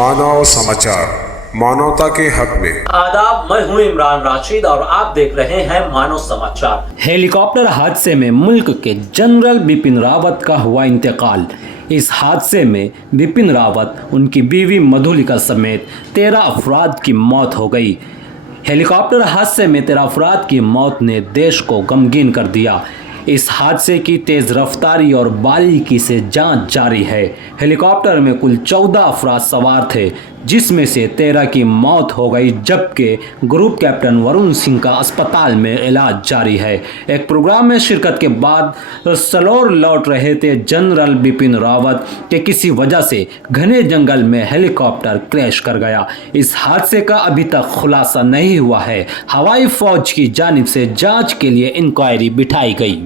मानव समाचार, मानवता के हक में। आदाब, मैं हूं इमरान राशिद और आप देख रहे हैं मानव समाचार। हेलीकॉप्टर हादसे में मुल्क के जनरल बिपिन रावत का हुआ इंतकाल। इस हादसे में बिपिन रावत, उनकी बीवी मधुलिका समेत 13 अफराद की मौत हो गई। हेलीकॉप्टर हादसे में 13 अफराद की मौत ने देश को गमगीन कर दिया। इस हादसे की तेज़ रफ्तारी और बारीकी से जांच जारी है। हेलीकॉप्टर में कुल 14 अफराद सवार थे, जिसमें से 13 की मौत हो गई, जबकि ग्रुप कैप्टन वरुण सिंह का अस्पताल में इलाज जारी है। एक प्रोग्राम में शिरकत के बाद सलोर लौट रहे थे जनरल बिपिन रावत के किसी वजह से घने जंगल में हेलीकॉप्टर क्रैश कर गया। इस हादसे का अभी तक खुलासा नहीं हुआ है। हवाई फौज की जानिब से जांच के लिए इंक्वायरी बिठाई गई।